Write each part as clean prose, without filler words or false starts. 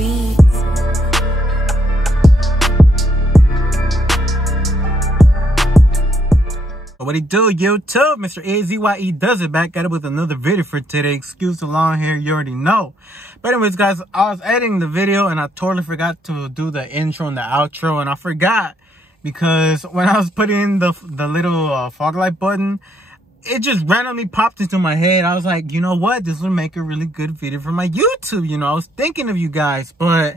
beats. What it do, YouTube? Mr. AZYE does it, back at it with another video for today. Excuse the long hair, you already know. But anyways, guys, I was editing the video and I totally forgot to do the intro and the outro, and I forgot because when I was putting in the little fog light button, it just randomly popped into my head. I was like, you know what? This would make a really good video for my YouTube. You know, I was thinking of you guys, but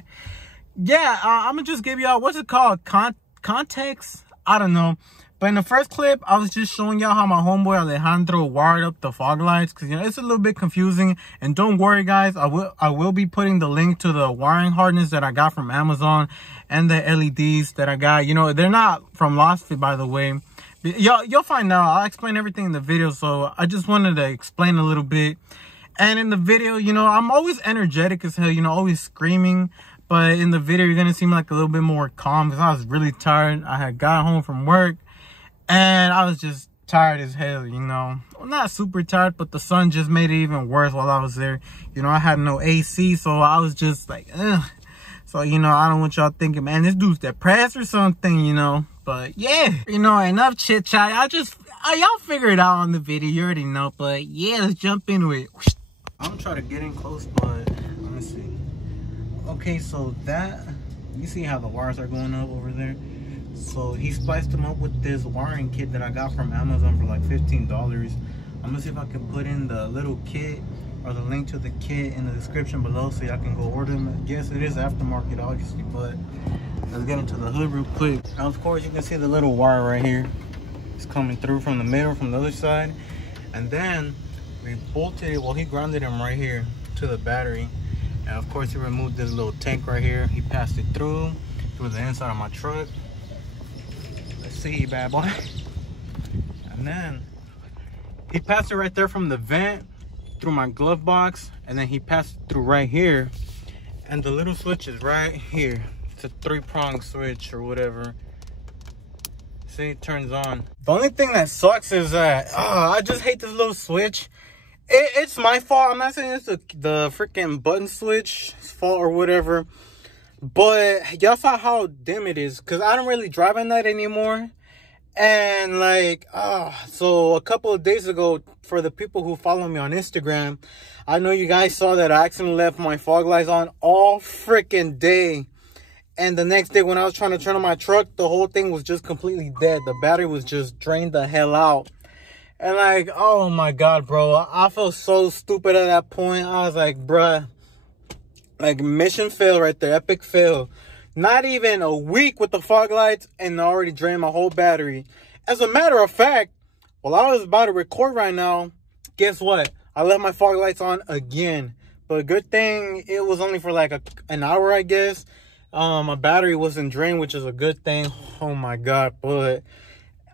yeah, I'm gonna just give y'all, what's it called? Context? I don't know. But in the first clip, I was just showing y'all how my homeboy Alejandro wired up the fog lights, because, you know, it's a little bit confusing. And don't worry, guys, I will be putting the link to the wiring harness that I got from Amazon and the LEDs that I got. You know, they're not from Lost Fit, by the way. You'll find out. I'll explain everything in the video, so I just wanted to explain a little bit. And in the video, you know, I'm always energetic as hell, you know, always screaming. But in the video, you're gonna seem like a little bit more calm because I was really tired. I had got home from work and I was just tired as hell, you know. Well, not super tired, but the sun just made it even worse while I was there. You know, I had no AC, so I was just like, ugh. So, you know, I don't want y'all thinking, man, this dude's depressed or something, you know. But yeah, you know, enough chit chat. Y'all figure it out on the video. You already know. But yeah, let's jump into it. I'm gonna try to get in close, but let me see. Okay, so that, you see how the wires are going up over there? So he spliced them up with this wiring kit that I got from Amazon for like $15. I'm gonna see if I can put in the little kit or the link to the kit in the description below so y'all can go order them. Yes, it is aftermarket, obviously, but let's get into the hood real quick. Now, of course, you can see the little wire right here. It's coming through from the middle, from the other side. And then we bolted it, well, he grounded him right here to the battery. And of course, he removed this little tank right here. He passed it through the inside of my truck. Let's see, bad boy. And then he passed it right there from the vent through my glove box. And then he passed it through right here. And the little switch is right here. It's a 3-prong switch or whatever. See, it turns on. The only thing that sucks is that I just hate this little switch. It's my fault. I'm not saying it's the freaking button switch's fault or whatever, but y'all saw how dim it is, because I don't really drive at night anymore. And like, so a couple of days ago, for the people who follow me on Instagram, I know you guys saw that I accidentally left my fog lights on all freaking day. And the next day when I was trying to turn on my truck, the whole thing was just completely dead. The battery was just drained the hell out. And like, oh my God, bro, I felt so stupid at that point. I was like, bruh, like mission fail right there, epic fail. Not even a week with the fog lights and I already drained my whole battery. As a matter of fact, while I was about to record right now, guess what? I left my fog lights on again. But good thing it was only for like an hour, I guess. My battery wasn't drained, which is a good thing. Oh my God, but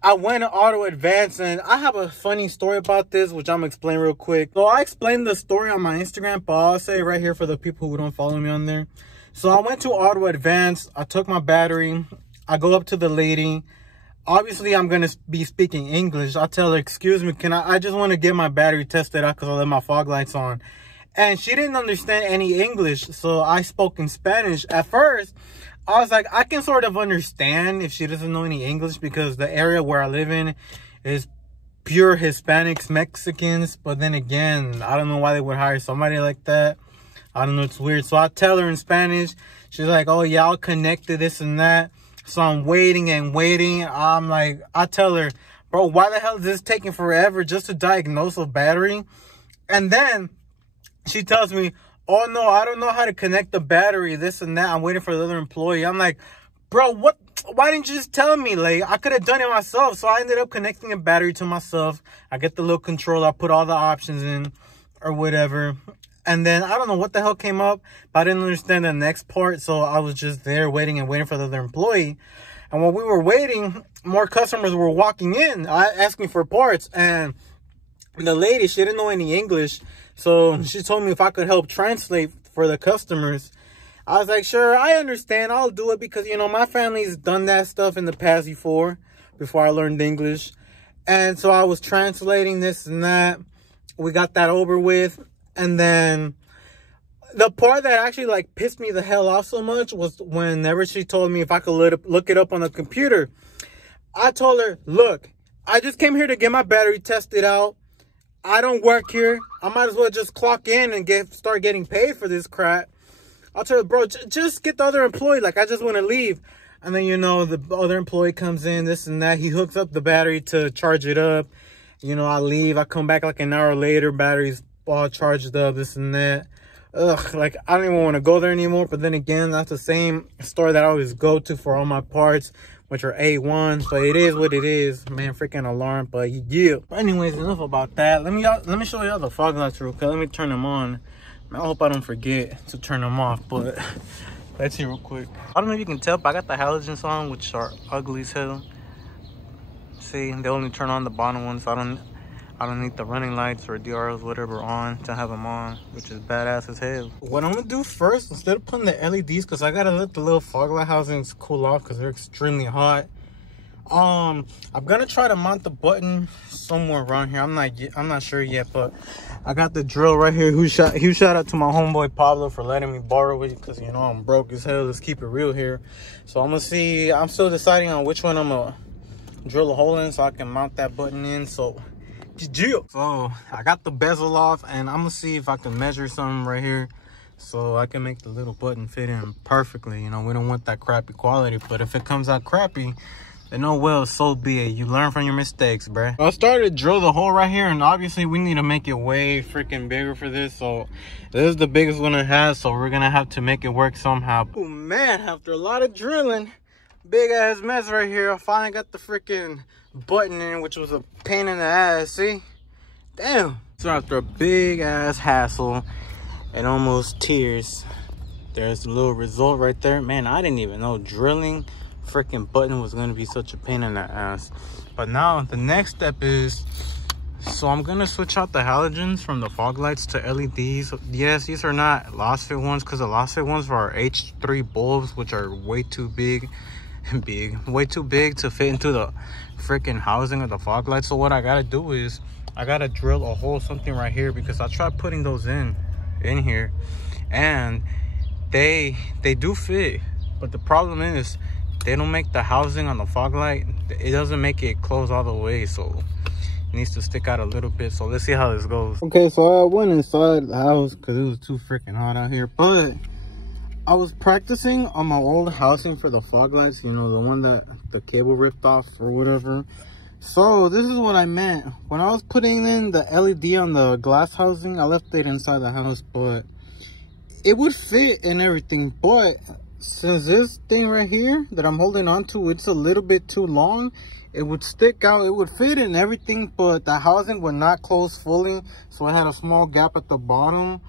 I went to auto advance, and I have a funny story about this, which I'm gonna explain real quick. So I explained the story on my Instagram, but I'll say it right here for the people who don't follow me on there. So I went to auto advance. I took my battery. I go up to the lady. Obviously, I'm gonna be speaking English. I tell her, excuse me, I just want to get my battery tested out because I left my fog lights on. And she didn't understand any English, so I spoke in Spanish. At first, I was like, I can sort of understand if she doesn't know any English, because the area where I live in is pure Hispanics, Mexicans. But then again, I don't know why they would hire somebody like that. I don't know, it's weird. So I tell her in Spanish. She's like, oh yeah, I'll connect to this and that. So I'm waiting and waiting. I'm like, I tell her, bro, why the hell is this taking forever just to diagnose a battery? And then she tells me, oh no, I don't know how to connect the battery, this and that. I'm waiting for the other employee. I'm like, bro, what? Why didn't you just tell me? Like, I could have done it myself. So I ended up connecting a battery to myself. I get the little controller. I put all the options in or whatever. And then I don't know what the hell came up, but I didn't understand the next part. So I was just there waiting and waiting for the other employee. And while we were waiting, more customers were walking in asking for parts. And the lady, she didn't know any English. So she told me if I could help translate for the customers. I was like, sure, I understand. I'll do it because, you know, my family's done that stuff in the past before I learned English. And so I was translating this and that. We got that over with. And then The part that actually like pissed me the hell off so much was whenever she told me if I could look it up on the computer. I told her, look, I just came here to get my battery tested out. I don't work here. I might as well just clock in and start getting paid for this crap. I told her, bro, just get the other employee. Like, I just want to leave. And then, you know, the other employee comes in, this and that. He hooks up the battery to charge it up. You know, I leave. I come back like an hour later. Battery's all charged up, this and that. Ugh, like, I don't even want to go there anymore. But then again, that's the same store that I always go to for all my parts, which are A1. So it is what it is, man. Freaking alarm, but yeah. But anyways, enough about that. Let me show y'all the fog lights real quick. Let me turn them on. I hope I don't forget to turn them off, but let's see real quick. I don't know if you can tell, but I got the halogens on, which are ugly as hell. See, they only turn on the bottom ones. So I don't need the running lights or DRLs, whatever, on to have them on, which is badass as hell. What I'm gonna do first, instead of putting the LEDs, because I gotta let the little fog light housings cool off because they're extremely hot. I'm gonna try to mount the button somewhere around here. I'm not sure yet, but I got the drill right here. Huge shout out to my homeboy Pablo for letting me borrow it, because you know I'm broke as hell. Let's keep it real here. So I'm gonna see. I'm still deciding on which one I'm gonna drill a hole in so I can mount that button in. So I got the bezel off, and I'm gonna see if I can measure something right here so I can make the little button fit in perfectly. You know, we don't want that crappy quality, but if it comes out crappy, then oh well, so be it. You learn from your mistakes, bruh. I started to drill the hole right here, and obviously we need to make it way freaking bigger for this. So this is the biggest one it has, so we're gonna have to make it work somehow. Oh man, after a lot of drilling, big ass mess right here, I finally got the freaking button in, which was a pain in the ass. See, damn. So after a big ass hassle and almost tears, there's the little result right there. Man, I didn't even know drilling freaking button was going to be such a pain in the ass. But now the next step is, so I'm going to switch out the halogens from the fog lights to LEDs. Yes, these are not lost fit ones, because the lost fit ones are H3 bulbs, which are way too big to fit into the freaking housing of the fog lights. So what I gotta do is I gotta drill a hole, something right here, because I tried putting those in here, and they do fit, but the problem is they don't make the housing on the fog light, it doesn't make it close all the way, so it needs to stick out a little bit. So let's see how this goes. Okay, so I went inside the house because it was too freaking hot out here, but I was practicing on my old housing for the fog lights, you know, the one that the cable ripped off or whatever. So this is what I meant. When I was putting in the LED on the glass housing, I left it inside the house, but it would fit and everything. But since this thing right here that I'm holding on to, it's a little bit too long, it would stick out. It would fit in everything, but the housing would not close fully. So I had a small gap at the bottom.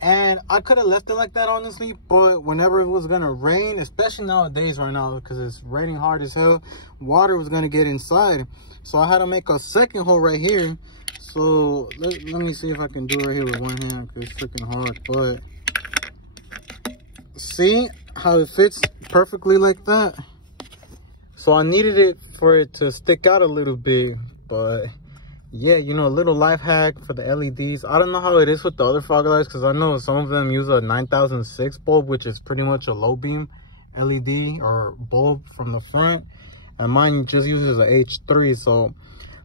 And I could have left it like that, honestly, but whenever it was gonna rain, especially nowadays right now, because it's raining hard as hell, water was gonna get inside. So I had to make a second hole right here. So let me see if I can do it right here with one hand, because it's freaking hard. But see how it fits perfectly like that? So I needed it for it to stick out a little bit, but yeah, you know, a little life hack for the LEDs. I don't know how it is with the other fog lights, because I know some of them use a 9006 bulb, which is pretty much a low beam LED or bulb from the front, and mine just uses a H3. So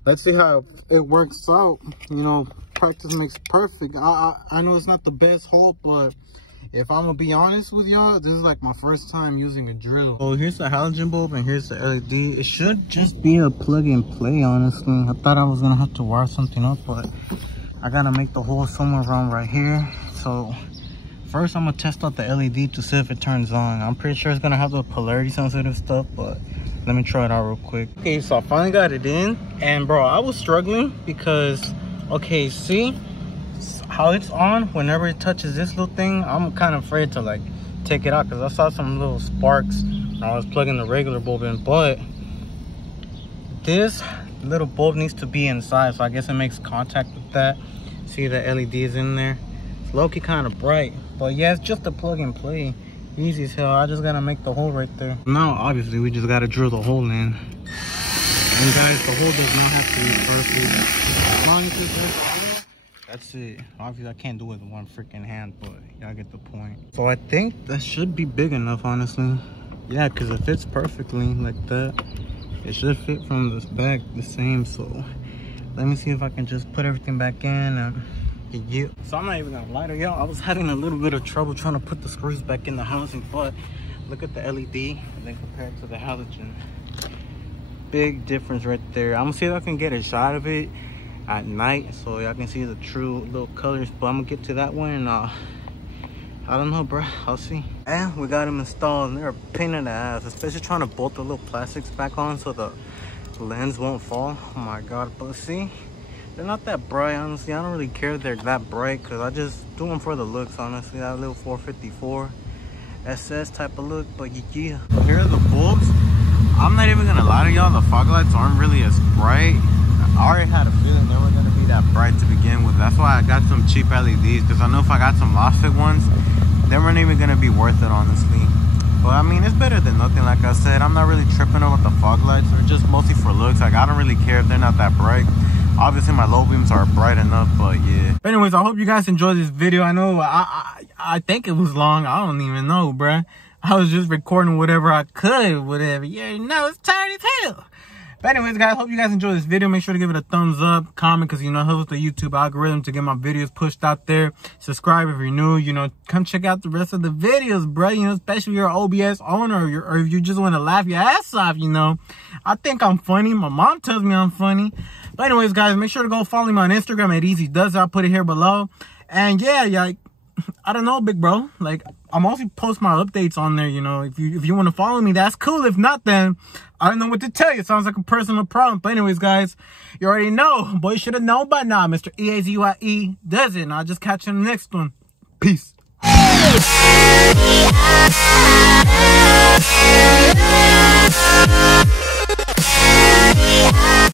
let's see how it works out. You know, practice makes perfect. I know it's not the best hole, but if I'm gonna be honest with y'all, this is like my first time using a drill. So here's the halogen bulb and here's the LED. It should just be a plug and play, honestly. I thought I was gonna have to wire something up, but I gotta make the hole somewhere around right here. So first I'm gonna test out the LED to see if it turns on. I'm pretty sure it's gonna have the polarity sensitive stuff, but let me try it out real quick. Okay, so I finally got it in, and bro, I was struggling because, okay, see how it's on? Whenever it touches this little thing, I'm kind of afraid to like take it out, because I saw some little sparks when I was plugging the regular bulb in. But this little bulb needs to be inside, so I guess it makes contact with that. See the LEDs in there? It's low-key kind of bright, but yeah, it's just a plug and play, easy as hell. I just gotta make the hole right there. Now obviously we just gotta drill the hole in, and guys, the hole does not have to be perfect. As long as it's That's it. Obviously, I can't do it with one freaking hand, but y'all get the point. So I think that should be big enough, honestly. Yeah, because it fits perfectly like that. It should fit from this back the same. So let me see if I can just put everything back in. Yeah. So I'm not even gonna lie to y'all. I was having a little bit of trouble trying to put the screws back in the housing, but look at the LED and then compared to the halogen. Big difference right there. I'm gonna see if I can get a shot of it at night so y'all can see the true little colors, but I'm gonna get to that one and I don't know, bro. I'll see. And we got them installed and they're a pain in the ass, especially trying to bolt the little plastics back on so the lens won't fall. Oh my god. But see, they're not that bright, honestly. I don't really care if they're that bright because I just do them for the looks, honestly. That little 454 SS type of look. But yeah, here are the bulbs. I'm not even gonna lie to y'all, the fog lights aren't really as bright. I already had a feeling they weren't gonna be that bright to begin with. That's why I got some cheap LEDs, because I know if I got some lost fit ones, they weren't even gonna be worth it, honestly. But I mean, it's better than nothing. Like I said, I'm not really tripping over the fog lights. They're just mostly for looks. Like, I don't really care if they're not that bright. Obviously my low beams are bright enough, but yeah. But anyways, I hope you guys enjoyed this video. I know I think it was long. I don't even know, bruh. I was just recording whatever I could, whatever. Yeah, no, it's tired as hell. But anyways, guys, hope you guys enjoyed this video. Make sure to give it a thumbs up, comment, because, you know, it helps the YouTube algorithm to get my videos pushed out there. Subscribe if you're new. You know, come check out the rest of the videos, bro. You know, especially if you're an OBS owner or if you just want to laugh your ass off, you know. I think I'm funny. My mom tells me I'm funny. But anyways, guys, make sure to go follow me on Instagram at Easy Does. I'll put it here below. And yeah, like, I don't know, big bro. Like, I'm also post my updates on there, you know. If you want to follow me, that's cool. If not, then I don't know what to tell you. It sounds like a personal problem. But anyways, guys, you already know. Boy, you should have known by now. Mr. EAZYE does it. And I'll just catch you in the next one. Peace.